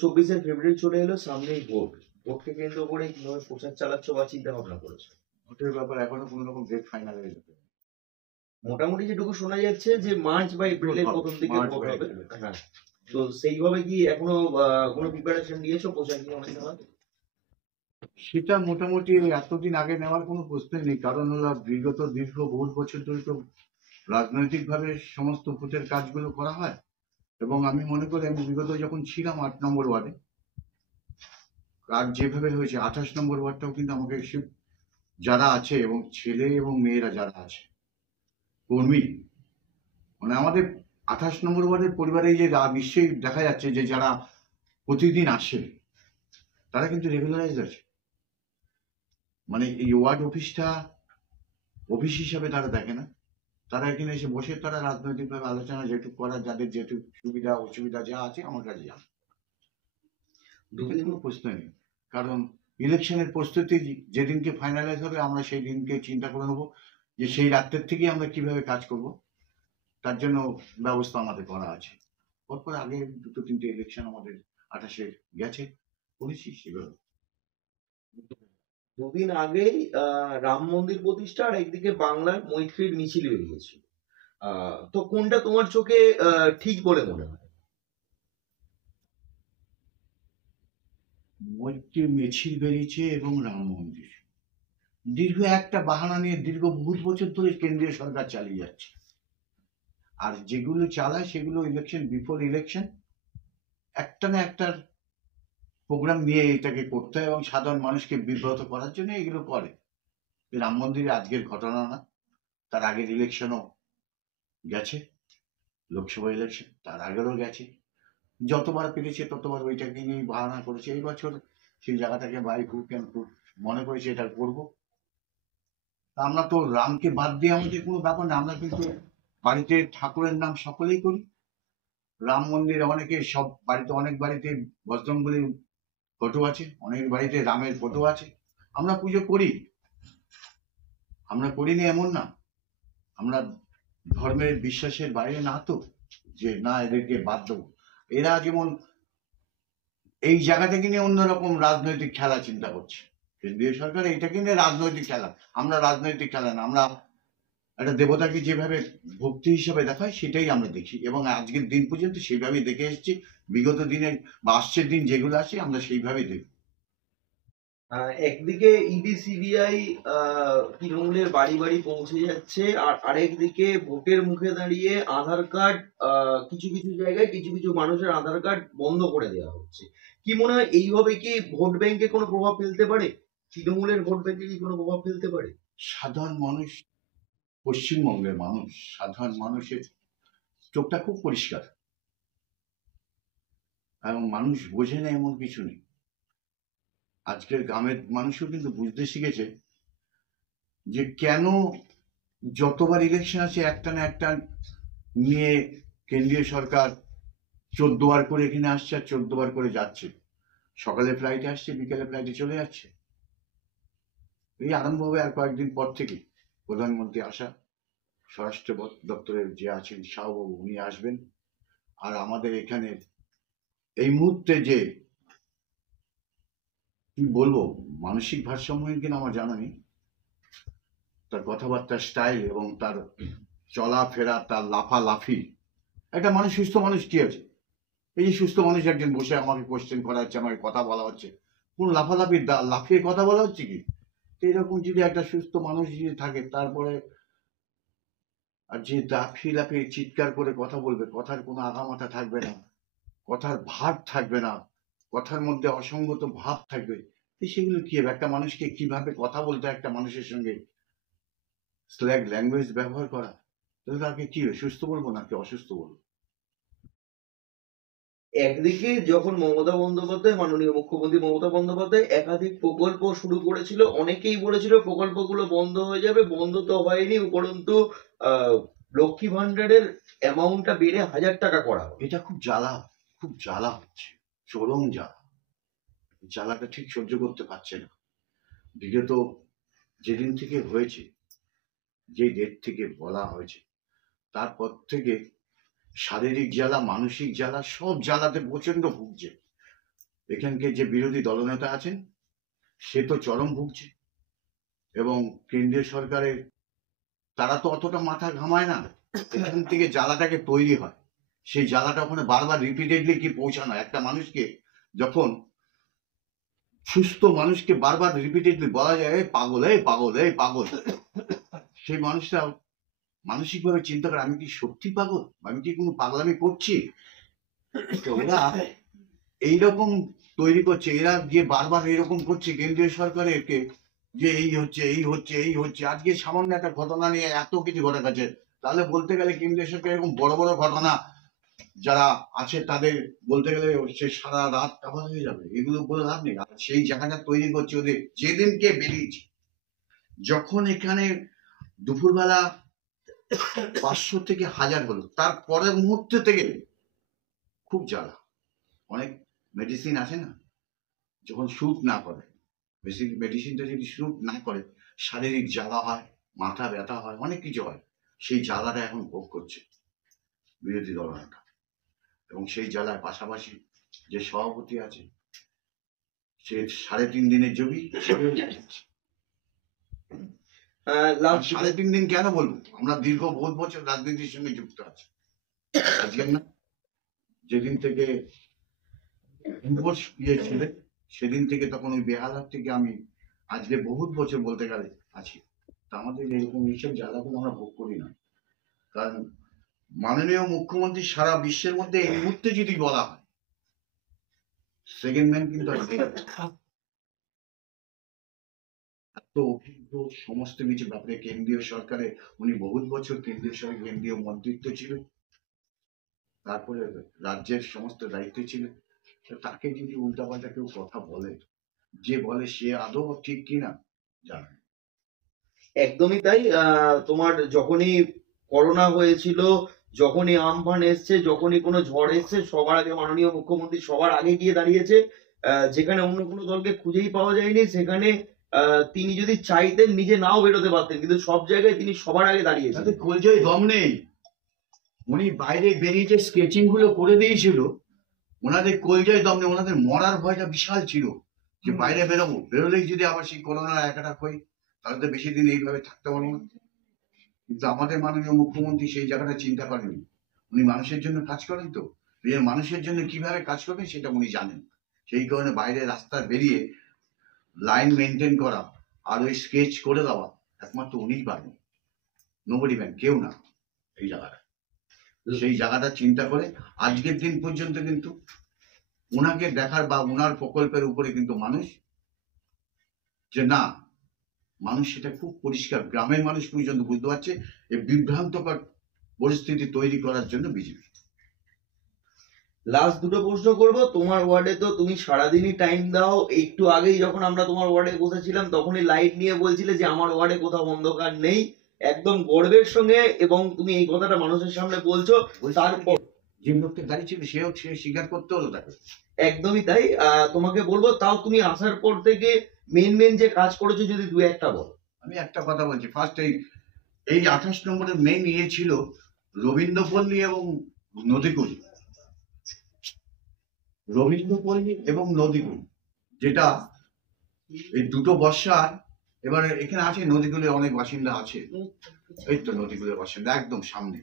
2024-এর ফেব্রুয়ারি চলে এলো, সামনেই ভোট। ভোটকে কেন্দ্র করে কিভাবে প্রচার চালাচ্ছ বা চিন্তা ভাবনা করেছো? ভোটের ব্যাপারে এখনো কোনো রকম ডেট ফাইনাল হয়ে যাবে। মোটামুটি যেটুকু শোনা যাচ্ছে যে মার্চ বা এপ্রিলের প্রথম দিকে মার্চ ভোট বা হবে। এপ্রিলে। হ্যাঁ, তো সেইভাবে কি এখনো কোনো প্রিপারেশন নিয়েছো প্রচার কি অনেক সময়? সেটা মোটামুটি এতদিন আগে নেওয়ার কোনো প্রশ্নই নেই, কারণ হলো বিগত দীর্ঘ বহু বছর ধরে তো রাজনৈতিকভাবে সমস্ত ভোটের কাজগুলো করা হয়। এবং আমি মনে করি আমি বিগত যখন ছিলাম 8 নম্বর ওয়ার্ডে, কাজ যেভাবে হয়েছে 28 নম্বর ওয়ার্ডটাও কিন্তু আমাকে যারা আছে এবং ছেলে এবং মেয়েরা যারা আছে কর্মী, মানে আমাদের 28 নম্বর ওয়ার্ডের পরিবারে যে নিশ্চয়ই দেখা যাচ্ছে যে যারা প্রতিদিন আসে তারা কিন্তু রেগুলারাইজ আছে। মানে এই ওয়ার্ড অফিসটা অফিস হিসাবে তারা দেখে না, তারা এখানে এসে বসে তারা রাজনৈতিকভাবে আলোচনা যেটুকু করার, যাদের যেটুকু সুবিধা অসুবিধা যা আছে আমার কাছে জান। কোনো প্রশ্ন নেই, কারণ ইলেকশনের প্রস্তুতি যেদিনকে ফাইনালাইজ হবে আমরা সেই দিনকে চিন্তা করে নেবো যে সেই রাত্রের থেকেই আমরা কিভাবে কাজ করব, তার জন্য ব্যবস্থা আমাদের করা আছে। তারপর আগে 2-3টে ইলেকশন আমাদের 28-এ গেছে, করেছি সেগুলো। দুদিন আগেই রাম মন্দির প্রতিষ্ঠা আর একদিকে বাংলার মৈত্রীর মিছিল বেরিয়েছিল। তো কোনটা তোমার চোখে ঠিক বলে মনে হয়? মৈত্রী মিছিল বেরিয়েছে এবং রাম মন্দির দীর্ঘ একটা বাহানা নিয়ে দীর্ঘ বহু বছর ধরে কেন্দ্রীয় সরকার চালিয়ে যাচ্ছে, আর যেগুলো চালায় সেগুলো ইলেকশন বিফোর ইলেকশন একটা না একটার প্রোগ্রাম নিয়ে এটাকে করতে হয় এবং সাধারণ মানুষকে বিব্রত করার জন্য এগুলো করে। রাম মন্দিরে আজকের ঘটনা না, তার আগের ইলেকশনও গেছে, লোকসভা ইলেকশন তার আগেরও গেছে, যতবার পেরেছে ততবার ওইটাকে নিয়ে বাহানা করেছে। এই বছর সেই জায়গাটাকে বাই হুক অ্যান্ড ক্রুক মনে করেছে এটা করবো। আমরা তো রামকে বাদ দিয়ে আমাদের কোনো ব্যাপার না, আমরা কিন্তু বাড়িতে ঠাকুরের নাম সকলেই করি। রাম মন্দিরে অনেকে সব বাড়িতে, অনেক বাড়িতে বজরংবলীর ফটো আছে, অনেক বাড়িতে রামের ফটো আছে, আমরা পুজো করি। আমরা করিনি এমন না, আমরা ধর্মের বিশ্বাসের বাইরে না তো যে না এদেরকে বাদ দেবো। এরা যেমন এই জায়গাটাকে নিয়ে অন্যরকম রাজনৈতিক খেলা চিন্তা করছে, কেন্দ্রীয় সরকার এইটাকে নিয়ে রাজনৈতিক খেলা। আমরা রাজনৈতিক খেলা না, আমরা একটা দেবতাকে যেভাবে ভক্তি হিসাবে দেখায় সেটাই আমরা দেখি এবং আজকের দিন পর্যন্ত সেইভাবেই দেখে এসেছি। বিগত দিনের বা আসছের দিন যেগুলো আসে আমরা সেইভাবেই দেখি। একদিকে ইডি সিবিআই তৃণমূলের বাড়ি বাড়ি পৌঁছে যাচ্ছে, আর আরেকদিকে ভোটের মুখে দাঁড়িয়ে আধার কার্ড কিছু কিছু জায়গায় কিছু কিছু মানুষের আধার কার্ড বন্ধ করে দেওয়া হচ্ছে। কি মনে হয় এইভাবে কি ভোট ব্যাংকে কোনো প্রভাব ফেলতে পারে? তৃণমূলের ভোট ব্যাংকে কি কোনো প্রভাব ফেলতে পারে? সাধারণ মানুষ, পশ্চিমবঙ্গের মানুষ, সাধারণ মানুষের চোখটা খুব পরিষ্কার এবং মানুষ বোঝে না এমন কিছু নেই। আজকের গ্রামের মানুষও কিন্তু বুঝতে শিখেছে যে কেন যতবার ইলেকশন আছে একটা না একটা নিয়ে কেন্দ্রীয় সরকার 14বার করে এখানে আসছে আর 14বার করে যাচ্ছে। সকালে ফ্লাইটে আসছে, বিকেলে ফ্লাইটে চলে যাচ্ছে। এই আরম্ভ হবে আর কয়েকদিন পর থেকে। প্রধানমন্ত্রী আসা, স্বরাষ্ট্র দপ্তরের যে আছেন শাহবাবু উনি আসবেন, আর আমাদের এখানে এই মুহূর্তে যে কি বলবো মানসিক ভারসাম্যহীন কিনা আমার জানা নেই, তার কথাবার্তার স্টাইল এবং তার চলাফেরা, তার লাফালাফি, একটা মানুষ সুস্থ মানুষ কি আছে? এই যে সুস্থ মানুষ একজন বসে আমাকে কোশ্চেন করা হচ্ছে, আমাকে কথা বলা হচ্ছে, কোন লাফালাফি লাফিয়ে কথা বলা হচ্ছে কি? এরকম যদি একটা সুস্থ মানুষ যদি থাকে, তারপরে আর যে লাফিয়ে লাফিয়ে চিৎকার করে কথা বলবে, কথার কোনো আগামাথা থাকবে না, কথার ভাব থাকবে না, কথার মধ্যে অসঙ্গত ভাব থাকবে, সেগুলো কি হবে? একটা মানুষকে কিভাবে কথা বলতে হয়, একটা মানুষের সঙ্গে স্ল্যাগ ল্যাঙ্গুয়েজ ব্যবহার করা, তাহলে তাকে কি সুস্থ বলবো নাকি অসুস্থ বলবো? একদিকে যখন মমতা বন্দ্যোপাধ্যায়, মাননীয় মুখ্যমন্ত্রী মমতা বন্দ্যোপাধ্যায় একাধিক প্রকল্প শুরু করেছিল, অনেকেই বলেছিল প্রকল্পগুলো বন্ধ হয়ে যাবে, বন্ধ তো হয়নি, উপরন্তু লক্ষ্মী ভান্ডারের অ্যামাউন্টটা বেড়ে 1000 টাকা করা হবে। এটা খুব জ্বালা, খুব জ্বালা হচ্ছে, চরম জ্বালা। জ্বালাটা ঠিক সহ্য করতে পারছে না। বিগত যেদিন থেকে হয়েছে, যে ডেট থেকে বলা হয়েছে, তারপর থেকে শারীরিক জ্বালা, মানসিক জ্বালা, সব জ্বালাতে প্রচন্ড ভুগছে। এখানকার যে বিরোধী দলনেতা আছেন সে তো চরম ভুগছে, এবং কেন্দ্রীয় সরকারের তারা তো অতটা মাথা ঘামায় না। এখান থেকে জ্বালাটাকে তৈরি হয়, সেই জ্বালাটা ওখানে বারবার রিপিটেডলি কি পৌঁছানো, একটা মানুষকে যখন সুস্থ মানুষকে বারবার রিপিটেডলি বলা যায় এই পাগল এই পাগল এই পাগল, সেই মানুষটা মানসিকভাবে চিন্তা করে আমি কি সত্যি পাগল, আমি কি কোনো পাগলামি করছি। তো ওরা এইরকম তৈরি করছে, এরা যে বারবার এরকম করছে কেন্দ্রীয় সরকারকে, যে এই হচ্ছে এই হচ্ছে এই হচ্ছে। আজকে সামান্য একটা ঘটনা নিয়ে এত কিছু ঘটে গেছে, তাহলে বলতে গেলে কেন্দ্রীয় সরকার এরকম বড় বড় ঘটনা যারা আছে তাদের বলতে গেলে সে সারা রাত কাভার হয়ে যাবে, এগুলো বলে লাভ নেই। আর সেই জায়গাটা তৈরি করছে ওদের। যেদিনকে বেরিয়েছে, যখন এখানে দুপুরবেলা 500 থেকে 1000 হলো, তার পরের মুহূর্তে থেকে খুব জ্বালা। অনেক মেডিসিন আছে না, যখন শুট না করে, বেসিক মেডিসিনটা যদি শুট না করে শারীরিক জ্বালা হয়, মাথা ব্যথা হয়, অনেক কিছু হয়। সেই জ্বালাটা এখন ভোগ করছে বিরোধী দলনেতা, এবং সেই জ্বালার পাশাপাশি যে সভাপতি আছে সে 3.5 দিনের জমি। 3.5 দিন কেন বলবো, আমরা দীর্ঘ বহুত বছর রাজনীতির সঙ্গে যুক্ত আছি। আজকে না, যেদিন থেকে ছিলেন সেদিন থেকে, তখন ওই বেহালার থেকে আমি আজকে বহুত বছর বলতে গেলে আছি। তা আমাদের এরকম এইসব জ্বালাগুলো আমরা ভোগ করি না, কারণ মাননীয় মুখ্যমন্ত্রী সারা বিশ্বের মধ্যে এই মুহূর্তে যদি বলা হয় সেকেন্ড ম্যান কিন্তু এত অভিজ্ঞ সমস্ত কিছু ব্যাপারে। কেন্দ্রীয় সরকারে উনি বহুত বছর কেন্দ্রীয় সরকার কেন্দ্রীয় মন্ত্রিত্ব ছিল, তারপরে রাজ্যের সমস্ত দায়িত্ব ছিল। তাকে যদি উল্টাপাল্টা কেউ কথা বলে, যে বলে সে আদৌ ঠিক কিনা জানে। একদমই তাই। তোমার যখনই করোনা হয়েছিল, যখনই আমফান এসছে, যখনই কোনো ঝড় এসছে, সবার আগে মাননীয় মুখ্যমন্ত্রী সবার আগে গিয়ে দাঁড়িয়েছে। যেখানে অন্য কোনো দলকে খুঁজেই পাওয়া যায়নি, সেখানে তিনি যদি চাইতেন নিজে নাও বেরোতে পারতেন, কিন্তু সব জায়গায় তিনি সবার আগে দাঁড়িয়েছেন। তাতে কলজয় দম নেই, উনি বাইরে বেরিয়ে যে স্কেচিং গুলো করে দিয়েছিল, ওনাদের কলজয় দম নেই। ওনাদের মরার ভয়টা বিশাল ছিল, যে বাইরে বেরোবো, বেরোলেই যদি আবার সেই করোনা অ্যাটাক হয় তাহলে তো বেশি দিন এইভাবে থাকতে পারবো না। কিন্তু আমাদের মাননীয় মুখ্যমন্ত্রী সেই জায়গাটা চিন্তা করেননি। উনি মানুষের জন্য কাজ করেন, তো মানুষের জন্য কিভাবে কাজ করবেন সেটা উনি জানেন। সেই কারণে বাইরে রাস্তায় বেরিয়ে লাইন মেনটেন করা আর ওই স্কেচ করে দেওয়া একমাত্র উনিই পারবেন, নোবডি ম্যান, কেউ না। এই জায়গাটা, সেই জায়গাটা চিন্তা করে আজকের দিন পর্যন্ত কিন্তু ওনাকে দেখার বা ওনার প্রকল্পের উপরে কিন্তু মানুষ যে না, মানুষ সেটা খুব পরিষ্কার, গ্রামের মানুষ পর্যন্ত বুঝতে পারছে এই বিভ্রান্তকর পরিস্থিতি তৈরি করার জন্য বিজেপি। লাস্ট দুটো প্রশ্ন করব। তোমার ওয়ার্ডে তো তুমি সারাদিনই টাইম দাও। একটু আগেই যখন আমরা তোমার ওয়ার্ডে বসেছিলাম তখনই লাইট নিয়ে বলছিলে যে আমার ওয়ার্ডে কোথাও অন্ধকার নেই, একদম গর্বের সঙ্গে, এবং তুমি এই কথাটা মানুষের সামনে বলছো। তারপর যে লোকটা দাঁড়িয়ে ছিল সে স্বীকার করতে হলো তাকে। একদমই তাই। তোমাকে বলবো, তাও তুমি আসার পর থেকে মেন যে কাজ করেছো যদি দু একটা বলো। আমি একটা কথা বলছি, ফার্স্ট এই 28 নম্বরের মেইন ইয়ে ছিল রবীন্দ্রপল্লী এবং নদীকুল। রবীন্দ্রপল্লী এবং নদীকুল, যেটা এই দুটো বর্ষার, এবারে এখানে আছে নদীকুলে অনেক বাসিন্দা আছে, এই তো নদীকুলের বাসিন্দা একদম সামনে।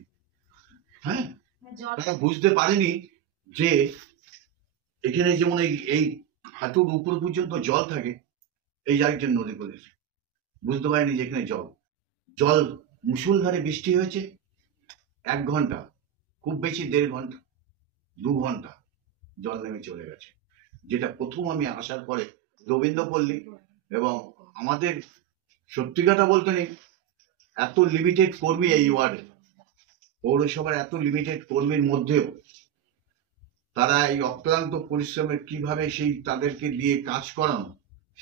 হ্যাঁ, তারা বুঝতে পারেনি যে এখানে যেমন এই হাঁটুর উপর পর্যন্ত জল থাকে, এই আরেকজন নদীকুলের বুঝতে পারেনি যে এখানে জল মুষলধারে বৃষ্টি হয়েছে 1 ঘন্টা, খুব বেশি 1.5 ঘন্টা 2 ঘন্টা জল নেমে চলে গেছে। যেটা প্রথম আমি আসার পরে রবীন্দ্রপল্লী এবং আমাদের, সত্যি কথা বলতে নেই, এত লিমিটেড কর্মী এই ওয়ার্ডে, পৌরসভার এত লিমিটেড কর্মীর মধ্যেও তারা এই অক্লান্ত পরিশ্রমের কিভাবে সেই তাদেরকে দিয়ে কাজ করানো,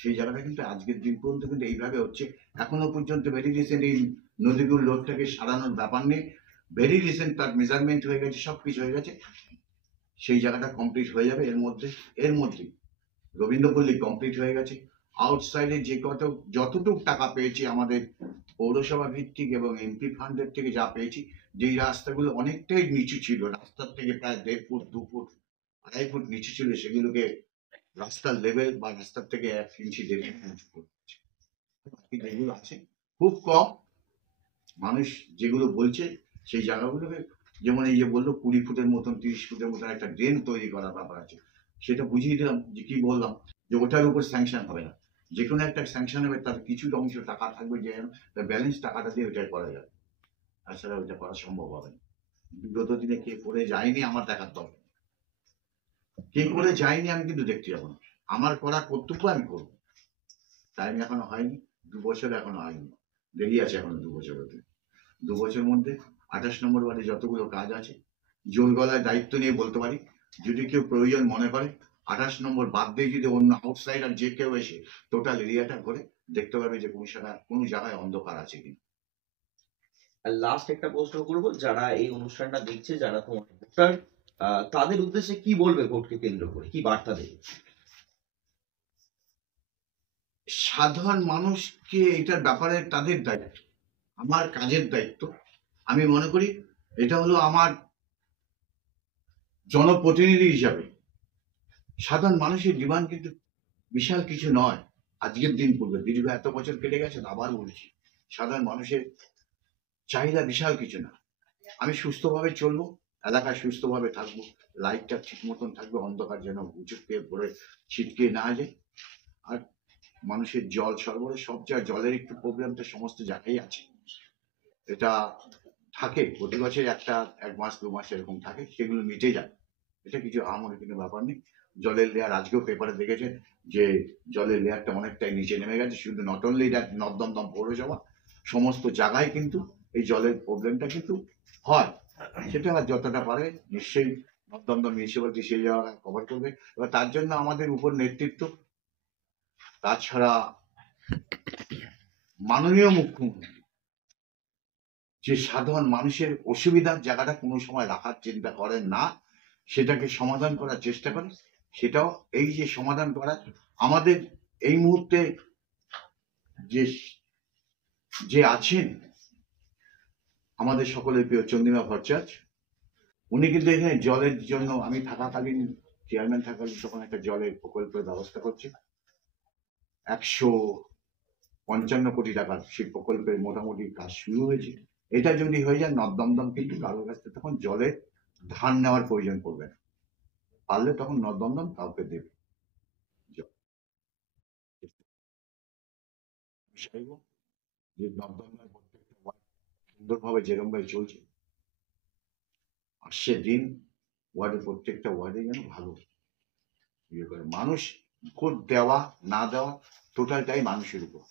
সেই জায়গাটা কিন্তু আজকের দিন পর্যন্ত কিন্তু এইভাবে হচ্ছে। এখনো পর্যন্ত ভেরি রিসেন্ট এই নদীগুলো লোডটাকে সারানোর ব্যাপার নেই, ভেরি রিসেন্ট তার মেজারমেন্ট হয়ে গেছে, সবকিছু হয়ে গেছে, সেই জায়গাটা কমপ্লিট হয়ে যাবে এর মধ্যে রবীন্দ্রপল্লী কমপ্লিট হয়ে গেছে। আউটসাইডে যে যতটুকু টাকা পেয়েছি আমাদের পৌরসভা ভিত্তিক এবং এমপি ফান্ডের থেকে যা পেয়েছি, যেই রাস্তাগুলো অনেকটাই নিচু ছিল, রাস্তার থেকে প্রায় 1.5 ফুট 2 ফুট 2.5 ফুট নিচু ছিল, সেগুলোকে রাস্তার লেভেল বা রাস্তার থেকে 1 ইঞ্চি 1.5 ইঞ্চি উপরে আছে। বাকি যেগুলো আছে খুব কম মানুষ যেগুলো বলছে সেই জায়গাগুলোকে, যেমন এই যে বললো 20 ফুটের মতন 30 ফুটের মতন একটা ড্রেন তৈরি করার ব্যাপার আছে, সেটা বুঝিয়ে দিলাম যে কি বললাম যে ওটার উপর স্যাংশন হবে না, যে কোনো একটা স্যাংশন হবে তার কিছু অংশ টাকা থাকবে যে ব্যালেন্স টাকাটা দিয়ে ওইটাই করা যাবে, তাছাড়া ওইটা করা সম্ভব হবে না। বিগত দিনে কে করে যায়নি আমার দেখার দরকার, কে করে যায়নি আমি কিন্তু দেখতে যাবো না, আমার করা কর্তব্য আমি করবো। টাইম এখনো হয়নি, 2 বছর এখনো হয়নি, দেরি আছে এখনো 2 বছর হতে। 2 বছরের মধ্যে 28 নম্বর ওয়ার্ডে যতগুলো কাজ আছে জোর গলায় দায়িত্ব নিয়ে বলতে পারি, যদি কেউ প্রয়োজন মনে করে 28 নম্বর বাদ দিয়ে যদি অন্য আউটসাইডার যে কেউ এসে টোটাল এরিয়াটা ঘুরে দেখতে পারবে যে কোনো জায়গায় অন্ধকার আছে কিনা। আর লাস্ট একটা প্রশ্ন করবো, যারা এই অনুষ্ঠানটা দেখছে, যারা তোমার ভোটার, তাদের উদ্দেশ্যে কি বলবে ভোটকে কেন্দ্র করে, কি বার্তা দেবে? সাধারণ মানুষকে এটার ব্যাপারে তাদের দায়িত্ব, আমার কাজের দায়িত্ব। আমি মনে করি এটা হলো আমার জনপ্রতিনিধি হিসাবে সাধারণ মানুষের ডিমান্ড কিন্তু বিশাল কিছু নয়। আজকের দিন পূর্বে দীর্ঘ এত বছর কেটে গেছে, আবার বলছি সাধারণ মানুষের চাহিদা বিশাল কিছু না। আমি সুস্থভাবে চলবো, এলাকায় সুস্থভাবে থাকবো, লাইটটা ঠিক মতন থাকবে, অন্ধকার যেন উঁচুকে পড়ে ছিটকে না যায়। আর মানুষের জল সরবরাহ, সব জায়গায় জলের একটু প্রবলেম তো সমস্ত জায়গায় আছে, এটা থাকে প্রতি বছর 1 মাস 2 মাস এরকম থাকে, সেগুলো মিটে যায়, এটা কিছু আহামরি কোনো ব্যাপার নেই। জলের লেয়ার আজকেও পেপারে দেখেছেন যে জলের লেয়ারটা অনেকটাই নিচে নেমে গেছে, শুধু নট অনলি দ্যাট নর্দমদম পৌরসভা, সমস্ত জায়গায় কিন্তু এই জলের প্রবলেমটা কিন্তু হয়, সেটা যতটা পারে নিশ্চয়ই নর্দমদম মিউনিসিপালিটি সেই জায়গা কভার করবে। এবার তার জন্য আমাদের উপর নেতৃত্ব, তাছাড়া মাননীয় মুখ্যমন্ত্রী যে সাধারণ মানুষের অসুবিধার জায়গাটা কোনো সময় রাখার চিন্তা করেন না, সেটাকে সমাধান করার চেষ্টা করে, সেটাও এই যে সমাধান করা আমাদের এই মুহূর্তে যে যে আছেন আমাদের সকলের প্রিয় চন্দ্রিমা ভট্টাচার্য, উনি কিন্তু এখানে জলের জন্য, আমি থাকাকালীন চেয়ারম্যান থাকাকালীন তখন একটা জলের প্রকল্পের ব্যবস্থা করছে, 155 কোটি টাকার সেই প্রকল্পের মোটামুটি কাজ শুরু হয়েছে। এটা যদি হয়ে যায় নর্দমদম কিন্তু কারোর কাছ থেকে তখন জলের ধার নেওয়ার প্রয়োজন পড়বে না, পারলে তখন নর্দমদম কাউকে দেবে। চাইব যে নর্দমদমের প্রত্যেকটা ওয়ার্ড সুন্দরভাবে যেরকমভাবে চলছে, আসছে দিন ওয়ার্ডের প্রত্যেকটা ওয়ার্ডে যেন ভালো ইয়ে করে। মানুষ ভোট দেওয়া না দেওয়া টোটালটাই মানুষের উপর,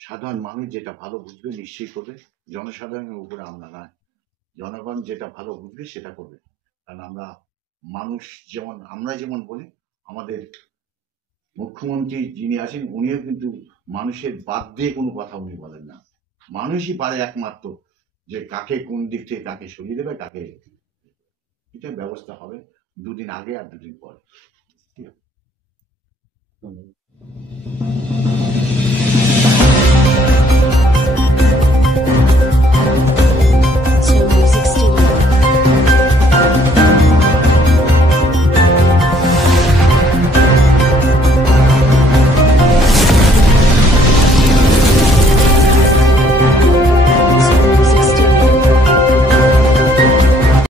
সাধারণ মানুষ যেটা ভালো বুঝবে নিশ্চয়ই করবে, জনসাধারণের উপরে আমরা না, জনগণ যেটা ভালো বুঝবে সেটা করবে। কারণ আমরা মানুষ, যেমন আমরা যেমন বলি, আমাদের মুখ্যমন্ত্রী যিনি আছেন উনিও কিন্তু মানুষের বাদ দিয়ে কোনো কথা উনি বলেন না, মানুষই পারে একমাত্র যে কাকে কোন দিক থেকে কাকে সরিয়ে দেবে, কাকে, এটা ব্যবস্থা হবে 2 দিন আগে আর 2 দিন পরে। ঠিক আছে।